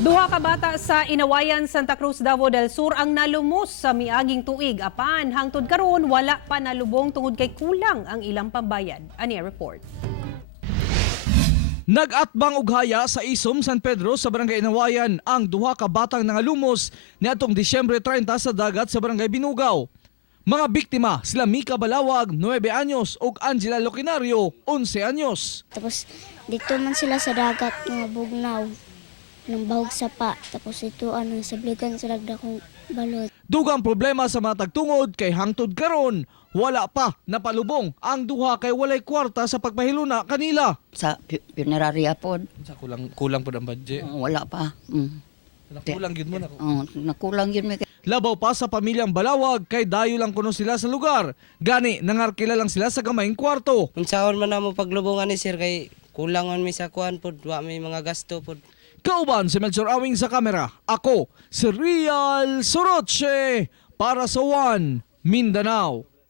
Duha ka bata sa Inawayan, Santa Cruz, Davao del Sur ang nalumos sa miaging tuig. Apan, hangtod karon wala pa nalubong tungod kay kulang ang ilang pambayad. Ani report. Nag-atbang og haya sa Isom, San Pedro sa Barangay Inawayan ang duha ka batang nangalumos niadtong Disyembre 30 sa dagat sa Barangay Binugaw. Mga biktima sila Mika Balawag, 9 anyos ug Angela Loquinario, 11 anyos. Tapos dito man sila sa dagat nga bugnaw ng bahog sapa. Tapos ito sabligan sa dagdakong balot. Dugang problema sa mga tagtungod kay hangtod karon wala pa napalubong ang duha kay walay kwarta sa pagpahiluna kanila. Sa punerarya pod, Sa kulang po ang budget. wala pa. Nakulang gyud mo na. Nakulang yun. Labaw pa sa pamilyang Balawag kay dayo lang kuno sila sa lugar. Gani nangarkila lang sila sa gamayng kwarto. Unsaon man namo paglubongan ni sir kay kulangan mi sa kuan pod, wa may mga gasto pod. Kauban si Melchor Awing sa kamera. Ako, si Real Soroche para sa One Mindanao.